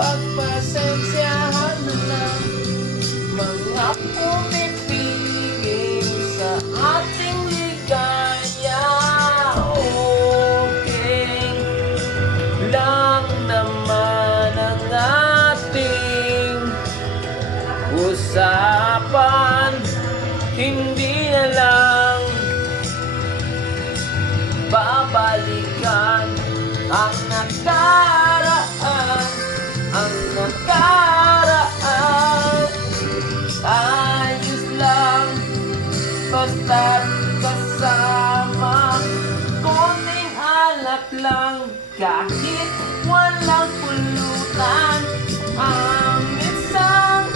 pagpasensyahan na lang mga pumipigil sa ating ligaya. Okay lang naman ang ating usapan, hindi na lang babalikan ang nakaraan, ang nakaraan. Ayos lang, basta't kasama, konting alak lang, kahit walang pulutan. Ang isang